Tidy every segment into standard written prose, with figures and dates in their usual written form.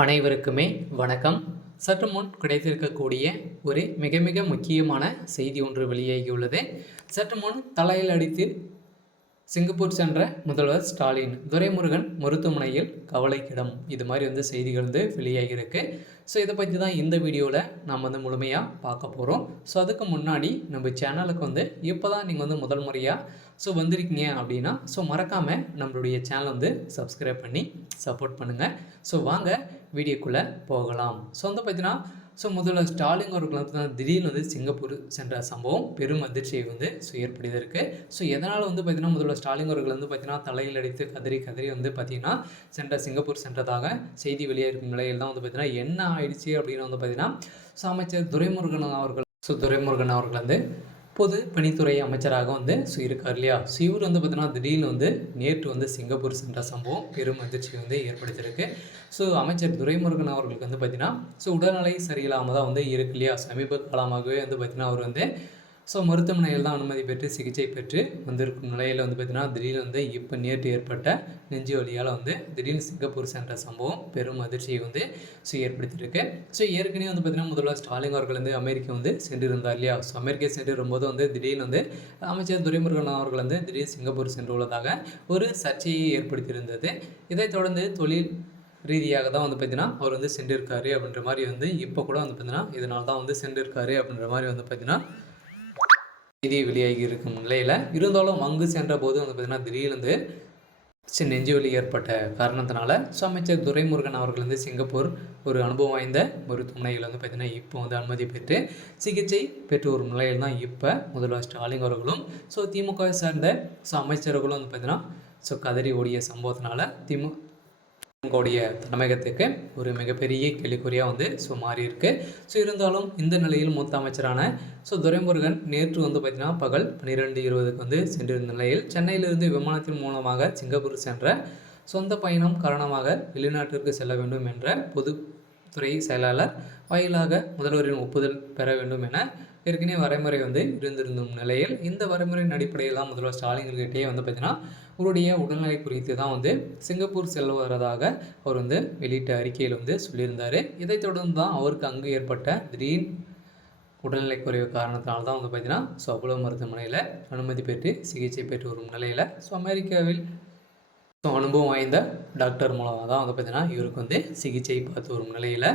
அனைவருக்குமே வணக்கம். சற்று முன் கிடைத்திருக்கக்கூடிய ஒரு மிக மிக முக்கியமான செய்தி ஒன்று வெளியாகியுள்ளது. சற்று முன் தலையில் அடித்து சிங்கப்பூர் சென்ற முதல்வர் ஸ்டாலின், துரைமுருகன் மருத்துவமனையில் கவலைக்கிடம். இது மாதிரி செய்திகள் வெளியாகியிருக்கு. ஸோ இதை பற்றி தான் இந்த வீடியோவில் நாம் முழுமையாக பார்க்க போகிறோம். ஸோ அதுக்கு முன்னாடி நம்ம சேனலுக்கு இப்போ தான் நீங்கள் முதல் முறையாக வந்திருக்கீங்க அப்படின்னா மறக்காமல் நம்மளுடைய சேனலை சப்ஸ்கிரைப் பண்ணி சப்போர்ட் பண்ணுங்கள். வாங்க வீடியோக்குள்ளே போகலாம். பார்த்தீங்கன்னா முதல்வர் ஸ்டாலின் அவர்கள் திடீர்னு சிங்கப்பூர் சென்ற சம்பவம் பெரும் அதிர்ச்சியை ஏற்படுத்தியிருக்கு. எதனால் பார்த்தீங்கன்னா முதல்வர் ஸ்டாலின் அவர்கள் பார்த்தீங்கன்னா தலையில் அடித்து கதறி பார்த்தீங்கன்னா சிங்கப்பூர் சென்றதாக செய்தி வெளியாகிருக்கும் நிலையில் தான் பார்த்தீங்கன்னா என்ன ஆயிடுச்சு அப்படின்னு பார்த்தீங்கன்னா அமைச்சர் துரைமுருகன் அவர்கள் பொது பணித்துறை அமைச்சராக இருக்கார் இல்லையா. இவர் பார்த்தீங்கன்னா திடீர்னு நேற்று சிங்கப்பூர் சென்ற சம்பவம் பெரும் அதிர்ச்சி ஏற்படுத்தியிருக்கு. அமைச்சர் துரைமுருகன் அவர்களுக்கு பார்த்தீங்கன்னா உடல்நிலை சரியில்லாமல் தான் இருக்கு இல்லையா. சமீப காலமாகவே பார்த்தீங்கன்னா அவர் மருத்துவமனையில் தான் அனுமதி பெற்று சிகிச்சை பெற்று வந்திருக்கும் நிலையில் பார்த்தீங்கன்னா திடீர்னு இப்போ நேற்று ஏற்பட்ட நெஞ்சு வலியால் திடீர்னு சிங்கப்பூர் சென்ற சம்பவம் பெரும் அதிர்ச்சியை ஏற்படுத்தியிருக்கு. ஏற்கனவே பார்த்தீங்கன்னா முதல்வர் ஸ்டாலின் அவர்கள் அமெரிக்கா சென்றிருந்தார் இல்லையா. அமெரிக்கா சென்றிருக்கும்போது திடீர்னு அமைச்சர் துரைமுருகன் அவர்கள் திடீர் சிங்கப்பூர் சென்றுள்ளதாக ஒரு சர்ச்சையை ஏற்படுத்தியிருந்தது. இதைத் தொடர்ந்து தொழில் ரீதியாக தான் பார்த்தீங்கன்னா அவர் சென்றிருக்காரு அப்படின்ற மாதிரி இப்போ கூட பார்த்தீங்கன்னா இதனால தான் சென்றிருக்காரு அப்படின்ற மாதிரி பார்த்தீங்கன்னா செய்தி வெளியாகி இருக்கும் நிலையில் இருந்தாலும் அங்கு சென்ற போது பார்த்தீங்கன்னா திடீர்னு நெஞ்சுவலி ஏற்பட்ட காரணத்தினால அமைச்சர் துரைமுருகன் அவர்கள் சிங்கப்பூர் ஒரு அனுபவம் வாய்ந்த மருத்துவமனையில் பார்த்தீங்கன்னா இப்போ அனுமதி பெற்று சிகிச்சை பெற்று ஒரு நிலையில் தான் இப்போ முதல்வர் ஸ்டாலின் அவர்களும் திமுகவை சார்ந்த அமைச்சர்களும் பார்த்தீங்கன்னா கதறி ஓடிய சம்பவத்தினால திமுகவுடைய தலைமையகத்துக்கு ஒரு மிகப்பெரிய கேள்விக்குறியாக மாறி இருக்கு. இருந்தாலும் இந்த நிலையில் மூத்த அமைச்சரான துரைமுருகன் நேற்று பார்த்தீங்கன்னா பகல் 12:20க்கு சென்றிருந்த நிலையில் சென்னையிலிருந்து விமானத்தின் மூலமாக சிங்கப்பூர் சென்ற சொந்த பயணம் காரணமாக வெளிநாட்டிற்கு செல்ல வேண்டும் என்ற பொதுத்துறை செயலாளர் வாயிலாக முதல்வரின் ஒப்புதல் பெற வேண்டும் என ஏற்கனவே வரைமுறை இருந்திருந்தும் நிலையில் இந்த வரைமுறையின் அடிப்படையில் தான் முதல்வர் ஸ்டாலின்கிட்டே பார்த்தீங்கன்னா அவருடைய உடல்நிலை குறித்து தான் சிங்கப்பூர் செல்வதாக அவர் வெளியிட்ட அறிக்கையில் சொல்லியிருந்தார். இதைத் தொடர்ந்து தான் அவருக்கு அங்கு ஏற்பட்ட திடீர் உடல்நிலை குறைவு காரணத்தினால தான் பார்த்தீங்கன்னா அப்போலோ மருத்துவமனையில் அனுமதி பெற்று சிகிச்சை பெற்று வரும் நிலையில் அமெரிக்காவில் அனுபவம் வாய்ந்த டாக்டர் மூலமாக தான் பார்த்தீங்கன்னா இவருக்கு சிகிச்சை பார்த்து வரும் நிலையில்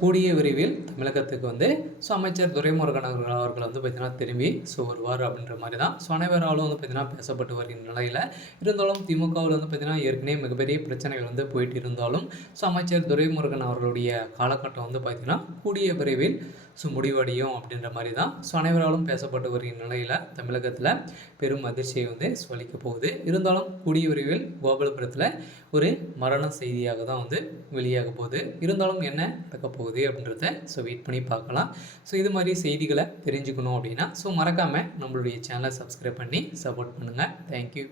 கூடிய விரைவில் தமிழகத்துக்கு அமைச்சர் துரைமுருகன் அவர்கள் பார்த்தீங்கன்னா திரும்பி வருவார் அப்படின்ற மாதிரி தான் அனைவராலும் பார்த்தீங்கன்னா பேசப்பட்டு வருகின்ற நிலையில் இருந்தாலும் திமுகவில் பார்த்தீங்கன்னா ஏற்கனவே மிகப்பெரிய பிரச்சனைகள் போயிட்டு இருந்தாலும் அமைச்சர் துரைமுருகன் அவர்களுடைய காலகட்டம் பார்த்தீங்கன்னா கூடிய விரைவில் முடிவடையும் அப்படின்ற மாதிரி தான் அனைவராலும் பேசப்பட்டு வருகின்ற நிலையில் தமிழகத்தில் பெரும் அதிர்ச்சியை சொல்லிக்க போகுது. இருந்தாலும் கூடிய விரைவில் கோபாலபுரத்தில் ஒரு மரண செய்தியாக தான் வெளியாக போகுது. இருந்தாலும் என்ன நடக்க போகுது அப்படின்றத வெயிட் பண்ணி பார்க்கலாம். இது மாதிரி செய்திகளை தெரிஞ்சுக்கணும் அப்படின்னா மறக்காமல் நம்மளுடைய சேனலை சப்ஸ்கிரைப் பண்ணி சப்போர்ட் பண்ணுங்கள். தேங்க்யூ.